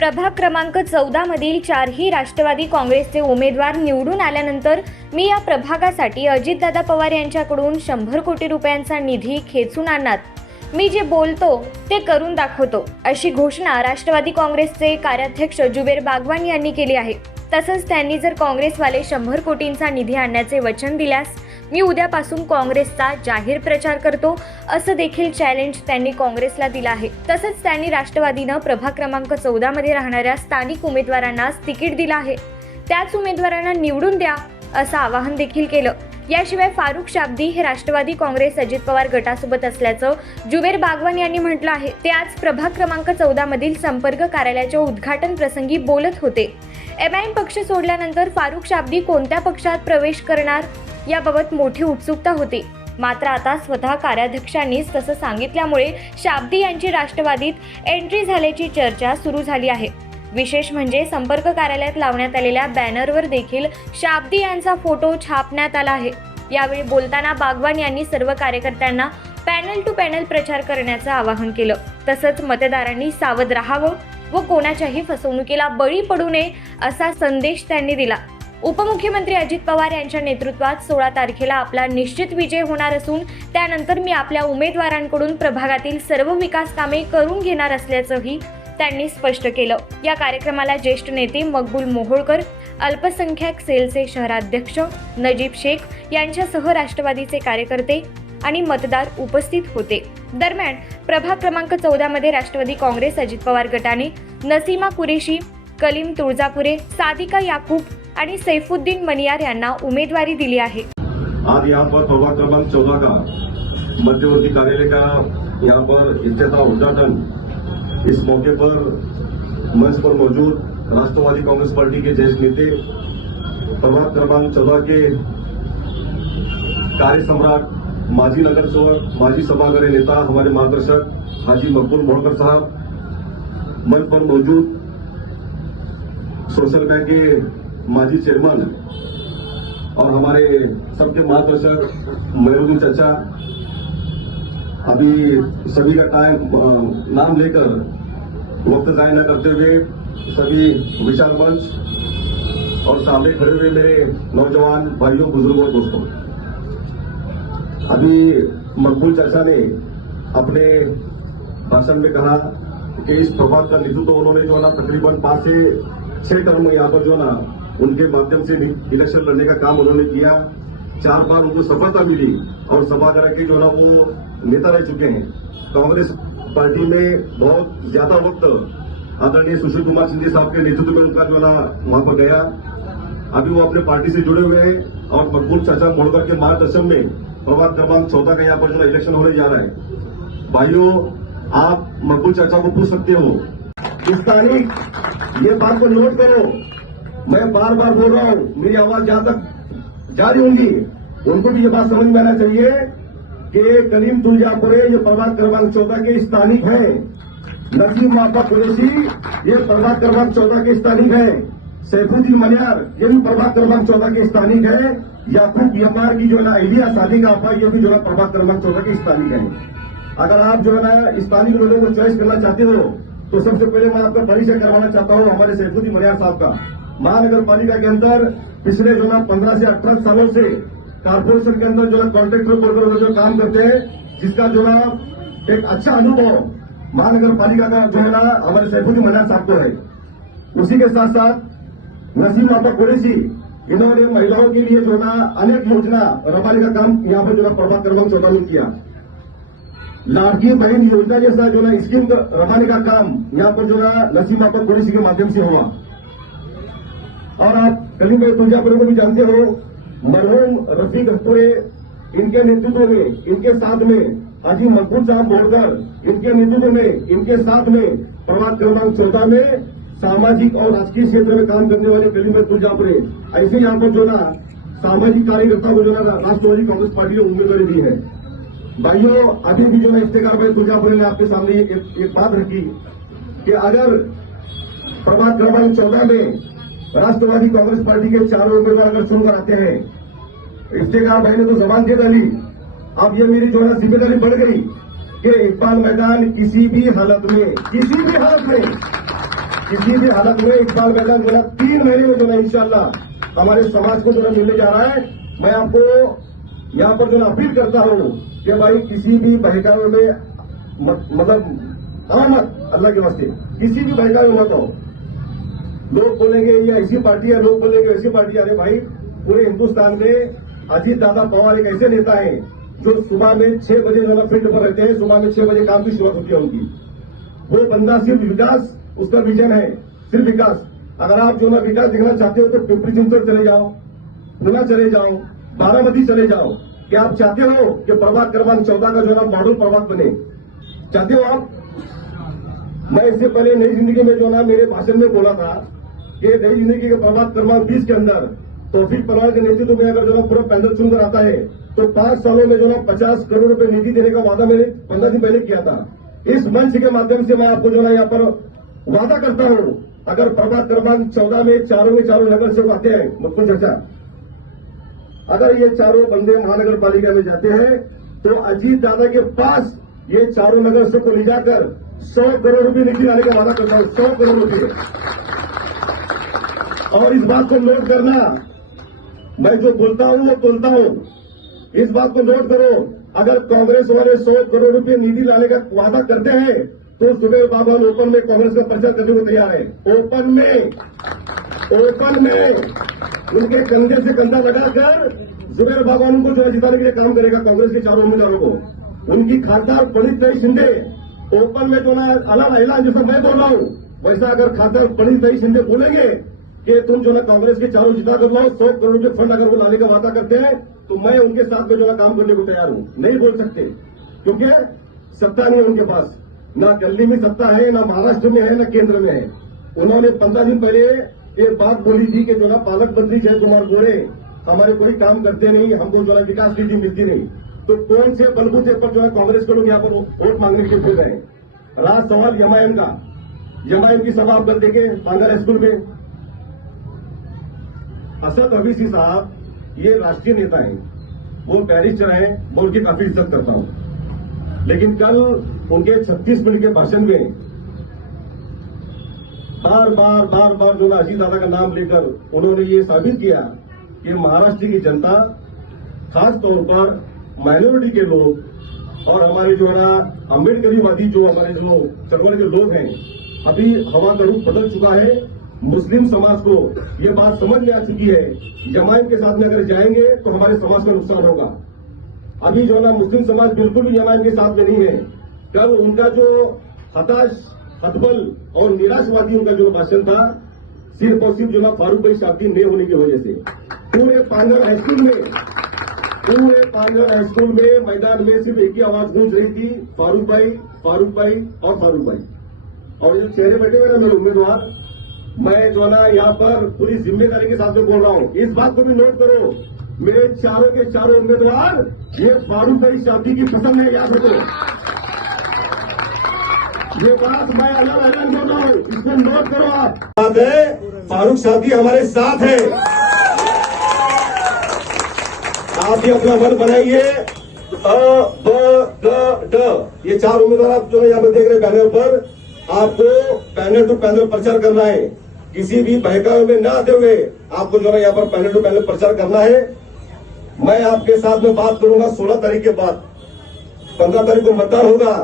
प्रभाग क्रमांक 14 मधील 4ही राष्ट्रवादी काँग्रेसचे उमेदवार निवडून आल्यानंतर मी या प्रभागासाठी अजितदादा पवार यांच्याकडून 100 कोटी रुपयांचा निधी खेचून आणणार, मी जे बोलतो ते करून दाखवतो, अशी घोषणा राष्ट्रवादी काँग्रेसचे कार्याध्यक्ष जुबेर बागवान यांनी केली आहे। तसंच त्यांनी जर काँग्रेसवाले 100 कोटींचा निधी आणण्याचे वचन दिल्यास मी उद्यापासून काँग्रेसचा जाहीर प्रचार करतो, असं देखील चॅलेंज त्यांनी काँग्रेसला दिलं आहे। तसंच त्यांनी राष्ट्रवादीनं प्रभाग क्रमांक 14 मध्ये राहणाऱ्या स्थानिक उमेदवारांना तिकीट दिलं आहे, त्याच उमेदवारांना निवडून द्या असं आवाहन देखील केलं। याशिवाय फारुख शाब्दी हे राष्ट्रवादी काँग्रेस अजित पवार गटासोबत असल्याचं जुबेर बागवान यांनी म्हटलं आहे। ते आज प्रभाग क्रमांक 14 मधील संपर्क कार्यालयाच्या उद्घाटन प्रसंगी बोलत होते। MIM पक्ष सोडल्यानंतर फारुख शाब्दी कोणत्या पक्षात प्रवेश करणार याबाबत मोठी उत्सुकता होती, मात्र आता स्वतः कार्याध्यक्षांनीच तसं सांगितल्यामुळे शाब्दी यांची राष्ट्रवादीत एंट्री झाल्याची चर्चा सुरू झाली आहे। विशेष म्हणजे संपर्क कार्यालयात लावण्यात आलेल्या बॅनरवर देखील शाब्दी यांचा फोटो छापण्यात आला आहे। यावेळी बोलताना बागवान यांनी सर्व कार्यकर्त्यांना पॅनल टू पॅनल प्रचार करण्याचं आवाहन केलं। तसंच मतदारांनी सावध राहावं व कोणाच्याही फसवणुकीला बळी पडू नये असा संदेश त्यांनी दिला। उपमुख्यमंत्री अजित पवार यांच्या नेतृत्वात 16 तारखेला आपला निश्चित विजय होणार असून त्यानंतर मी आपल्या उमेदवारांकडून प्रभागातील सर्व विकास कामे करून घेणार असल्याचंही त्यांनी स्पष्ट केलं। या कार्यक्रमाला ज्येष्ठ नेते मकबूल मोहोळकर, अल्पसंख्याक सेलचे शहराध्यक्ष नजीब शेख यांच्यासह राष्ट्रवादीचे कार्यकर्ते आणि मतदार उपस्थित होते। दरम्यान प्रभाग क्रमांक 14 मध्ये राष्ट्रवादी काँग्रेस अजित पवार गटाने नसीमा कुरेशी, कलीम तुळजापुरे, सादिका याकूब आणि सैफुद्दीन मनियार यांना उमेदवारी दिली आहे। आज यहाँ पर प्रभाग क्रमांक 14 का मध्यवर्ती कार्यालय का यहाँ पर इफ्तिताह उद्घाटन, इस मौके पर मंच पर मौजूद राष्ट्रवादी कांग्रेस पार्टी के ज्येष्ठ नेते, प्रभाग क्रमांक 14 के कार्य सम्राट, माजी नगर सेवक, माजी सभागार नेता, हमारे मार्गदर्शक हाजी मकबूल मोहोळकर साहब, मंच पर मौजूद सोशल बैंक के माजी चेयरमैन और हमारे सबके मार्गदर्शक मेहरुद्दीन चाचा, अभी सभी का टाइम नाम लेकर वक्त जाया न करते हुए सभी विचार मंच और सामने खड़े हुए मेरे नौजवान भाइयों, बुजुर्गों और दोस्तों, अभी मकबूल चाचा ने अपने भाषण में कहा कि इस प्रभाग का नेतृत्व उन्होंने जो है ना तकरीबन 5 से 6 टर्म यहाँ पर जो है ना उनके माध्यम से इलेक्शन लड़ने का काम उन्होंने किया। 4 बार उनको सफलता मिली और सभागार के जो है ना वो नेता रह चुके हैं। कांग्रेस पार्टी में बहुत ज्यादा वक्त आदरणीय सुशील कुमार शिंदे साहब के नेतृत्व में उनका जो है ना वहां पर गया। अभी वो अपने पार्टी से जुड़े हुए हैं और मकबूल चाचा मोहोळकर के मार्गदर्शन में प्रभाग क्रमांक 14 का यहाँ पर जो इलेक्शन होने जा रहा है। भाइयों, आप मकबूल चाचा को पूछ सकते हो, इस तारीख ये बात को नोट करो, मैं बार बार बोल रहा हूं, मेरी आवाज जहां तक जारी होंगी उनको भी ये बात समझ में आना चाहिए कि कलीम तुळजापुरे ये प्रभाग क्रमांक 14 के स्थानिक है, नसीमा कुरैशी ये प्रभाग क्रमांक 14 के स्थानिक है, सैफुद्दीन मनियार ये भी प्रभाग क्रमांक 14 के स्थानिक है, याकूब यमार की जो है ना आइडिया सादिका आपा ये भी जो है प्रभाग क्रमांक 14 के स्थानिक है। अगर आप जो है ना स्थानिक लोगों को चॉइस करना चाहते हो तो सबसे पहले मैं आपका परिचय करवाना चाहता हूं हमारे सैफुद्दीन मनियार साहब का। महानगर पालिका के अंदर पिछले जो है 15 से 18 सालों से कारपोरेशन के अंदर जो है कॉन्ट्रैक्टर जो काम करते हैं, जिसका जो है एक अच्छा अनुभव महानगर पालिका का जो है ना हमारे सैफुद्दीन मनियार साहब को है। उसी के साथ साथ नसीमा कुरैशी, इन्होंने महिलाओं के लिए जो है अनेक योजना रवाने का काम यहाँ पर जो है प्रभाग क्रमांक 14 में किया। लाडकी बहन योजना जैसा जो है स्कीम रवाने का काम यहाँ पर जो है नसीमा कुरैशी के माध्यम से हुआ। और आप कलीम तुळजापुरे को भी जानते हो, मरहूम रफीक हफ्तुरे इनके नेतृत्व में, इनके साथ में हाजी मकबूल साहब मोहोळकर इनके नेतृत्व में, इनके साथ में प्रभाग क्रमांक 14 में सामाजिक और राजकीय क्षेत्र में काम करने वाले कलीम तुळजापुरे, ऐसे यहाँ पर जो ना सामाजिक कार्यकर्ता को जो ना राष्ट्रवादी कांग्रेस पार्टी ने उम्मीदवारी दी है। भाइयों, अभी भी जो है इफ्तिखार भाई तुळजापुरे ने आपके सामने एक बात रखी कि अगर प्रभाग क्रमांक 14 में राष्ट्रवादी कांग्रेस पार्टी के 4 उम्मीदवार अगर चुनकर आते हैं, इफ्तिखार भाई ने तो जबान दे डाली, अब ये मेरी जो है जिम्मेदारी बढ़ गई कि इकबाल मैदान किसी भी हालत में किसी भी हालत में इकबाल मैदान जो है 3 महीने में जो है इंशाल्लाह हमारे समाज को जो है मिलने जा रहा है। मैं आपको यहाँ पर जो है अपील करता हूँ कि भाई किसी भी बहकावे में मतलब आओ मत, अल्लाह के वास्ते किसी भी बहकावे में मत हो। लोग बोलेंगे ये ऐसी पार्टी है, लोग बोलेंगे वैसी पार्टी। अरे भाई पूरे हिंदुस्तान में अजीत दादा पवार एक ऐसे नेता है जो सुबह में 6 बजे जो है फील्ड पर रहते हैं, सुबह में 6 बजे काम की शुरुआत होती है उनकी। वो बंदा सिर्फ विकास, उसका विजन है सिर्फ विकास। अगर आप जो है विकास देखना चाहते हो तो पिंपरी चिंचवड चले जाओ, पुणे चले जाओ, बारामती चले जाओ। क्या आप चाहते हो कि प्रभाग क्रमांक 14 का जो है मॉडल प्रभाग बने? चाहते हो आप? मैं इससे पहले नई जिंदगी में जो है मेरे भाषण में बोला था कि नई जिंदगी के प्रभाग क्रमांक 20 के अंदर तौफीक पलवार के नेतृत्व में अगर जो है पूरा पैनल चुनकर आता है तो 5 सालों में जो है 50 करोड़ रुपए निधि देने का वादा मैंने 15 दिन पहले किया था। इस मंच के माध्यम से मैं आपको जो है यहाँ पर वादा करता हूं, अगर प्रभाग क्रमांक 14 में चारों नगर सेवक आते हैं मुझको चर्चा, अगर ये चारों बंदे महानगर पालिका में जाते हैं तो अजीत दादा के पास ये चारों नगर सेवक को ले जाकर 100 करोड़ रुपए निधि लाने का वादा करता हूं, 100 करोड़ रुपए। और इस बात को नोट करना, मैं जो बोलता हूं वो बोलता हूं, इस बात को नोट करो। अगर कांग्रेस वाले 100 करोड़ रुपए निधि लाने का वादा करते हैं तो जुबेर बागवान ओपन में कांग्रेस का प्रचार करने को तैयार है। ओपन में उनके कंधे से कंधा लगाकर जुबेर बागवान उनको जो है जिताने के लिए काम करेगा, कांग्रेस के चारों उम्मीदवारों को। उनकी खासदार पंडित शिंदे ओपन में जो है अलग ऐलान जैसा मैं बोल रहा हूं वैसा अगर खासदार पंडित शिंदे बोलेंगे कि तुम जो है कांग्रेस के चारों जिता कर लाओ, 100 करोड़ रुपए फंड अगर वो लाने का वादा करते हैं तो मैं उनके साथ में जो है काम करने को तैयार हूं। नहीं बोल सकते क्योंकि सत्ता नहीं है उनके पास, ना दिल्ली में सत्ता है, ना महाराष्ट्र में है, ना केंद्र में है। उन्होंने 15 दिन पहले एक बात बोली थी कि जो है पालक मंत्री जय कुमार गोरे हमारे कोई काम करते नहीं, हमको जो है विकास निधि मिलती नहीं। तो कौन से बलबूते पर जो है कांग्रेस के लोग यहाँ पर वोट मांगने के फिर रहे। रहा सवाल एमआईएम का, एमआईएम की सभा आप कल देखे पांगा स्कूल में। असद अवीसी साहब ये राष्ट्रीय नेता हैं, वो बैरिस्टर हैं, मैं उनकी काफी इज्जत करता हूं। लेकिन कल उनके 36 मिनट के भाषण में बार बार जो अजीत दादा का नाम लेकर उन्होंने ये साबित किया कि महाराष्ट्र की जनता, खास तौर पर माइनॉरिटी के लोग और हमारे जो है अम्बेडकरीवादी जो हमारे जो चरवल के लोग हैं, अभी हवा का रुख बदल चुका है। मुस्लिम समाज को ये बात समझ में आ चुकी है, जमायत के साथ में अगर जाएंगे तो हमारे समाज का नुकसान होगा। अभी जो है मुस्लिम समाज बिल्कुल भी जमायत के साथ में नहीं है। कल उनका जो हताश, हतबल और निराशवादी उनका जो भाषण था, सिर्फ और सिर्फ जो है फारूक भाई शादी नहीं होने की वजह से पूरे पांगल हाईस्कूल में मैदान में सिर्फ एक ही आवाज गूंज रही थी, फारूक भाई और फारूक भाई। और ये चेहरे बैठे हुए ना मेरे उम्मीदवार, मैं जो है यहाँ पर पूरी जिम्मेदारी के साथ में बोल रहा हूँ, इस बात को भी नोट करो, मेरे चारों के चारों उम्मीदवार ये फारूक भाई शादी की पसंद है, याद रखो। ये बात मैं अलग ऐलान कर रहा हूँ, इसको नोट करो आप। बात है फारूक शादी हमारे साथ है, आप भी अपना मन बनाइए। ये 4 उम्मीदवार आप जो है यहाँ पर देख रहे हैं बैनर पर, आपको पैनल टू पैनल प्रचार करना है। किसी भी बहकावे में ना आते हुए आपको जो है यहाँ पर पैनल टू पैनल प्रचार करना है। मैं आपके साथ में बात करूंगा 16 तारीख के बाद। 15 तारीख को मतदान होगा,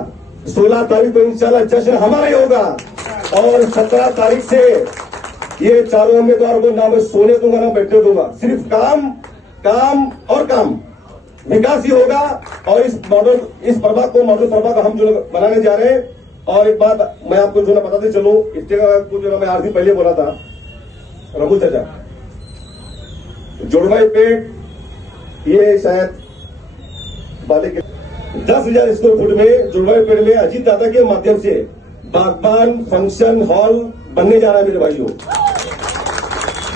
16 तारीख को इंशाल्लाह जश्न हमारा ही होगा और 17 तारीख से ये चारों उम्मीदवार को ना मैं सोने दूंगा ना बैठने दूंगा। सिर्फ काम और काम, विकास ही होगा। और इस प्रभाग को मॉडल प्रभाग हम जो बनाने जा रहे हैं। और एक बात मैं आपको जो है बताते चलूं, इस जगह को जो मैं 8 दिन पहले बोला था, रघु चाचा जोड़वाई पेट, ये शायद बाले के 10,000 स्क्वायर फुट में जोड़वाई पेट में अजीत दादा के माध्यम से बागबान फंक्शन हॉल बनने जा रहा है मेरे भाइयों।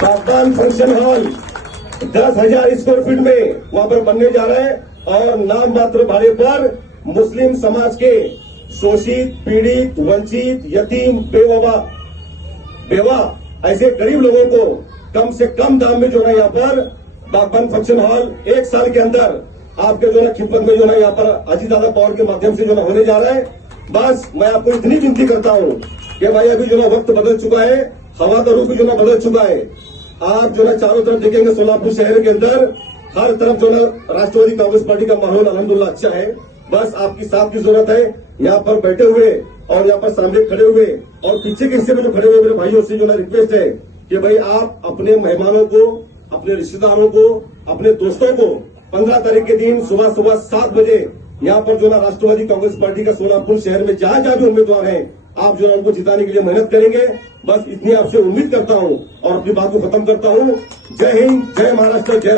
बागबान फंक्शन हॉल 10,000 स्क्वायर फीट में वहां पर बनने जा रहा है और नाम मात्र भाड़े पर मुस्लिम समाज के शोषित, पीड़ित, वंचित, यतीम, बेवा ऐसे गरीब लोगों को कम से कम दाम में जो है यहाँ पर बागबान फंक्शन हॉल 1 साल के अंदर आपके जो है खिदमत में जो है यहाँ पर अजीत दादा पवार के माध्यम से जो है होने जा रहा है। बस मैं आपको इतनी विनती करता हूँ कि भाई अभी जो ना वक्त बदल चुका है, हवा का रुख भी जो ना बदल चुका है। आप जो ना चारों तरफ देखेंगे सोलापुर शहर के अंदर हर तरफ जो ना राष्ट्रवादी कांग्रेस पार्टी का माहौल अल्हम्दुलिल्लाह अच्छा है। बस आपकी साथ की जरूरत है। यहाँ पर बैठे हुए और यहाँ पर सामने खड़े हुए और पीछे के हिस्से में जो खड़े हुए मेरे भाइयों से जो ना रिक्वेस्ट है कि भाई आप अपने मेहमानों को, अपने रिश्तेदारों को, अपने दोस्तों को 15 तारीख के दिन सुबह 7 बजे यहाँ पर जो ना राष्ट्रवादी कांग्रेस पार्टी का सोलापुर शहर में जहां जहां भी उम्मीदवार हैं, आप जो है उनको जिताने के लिए मेहनत करेंगे। बस इतनी आपसे उम्मीद करता हूं और अपनी बात को खत्म करता हूं। जय हिंद, जय महाराष्ट्र, जय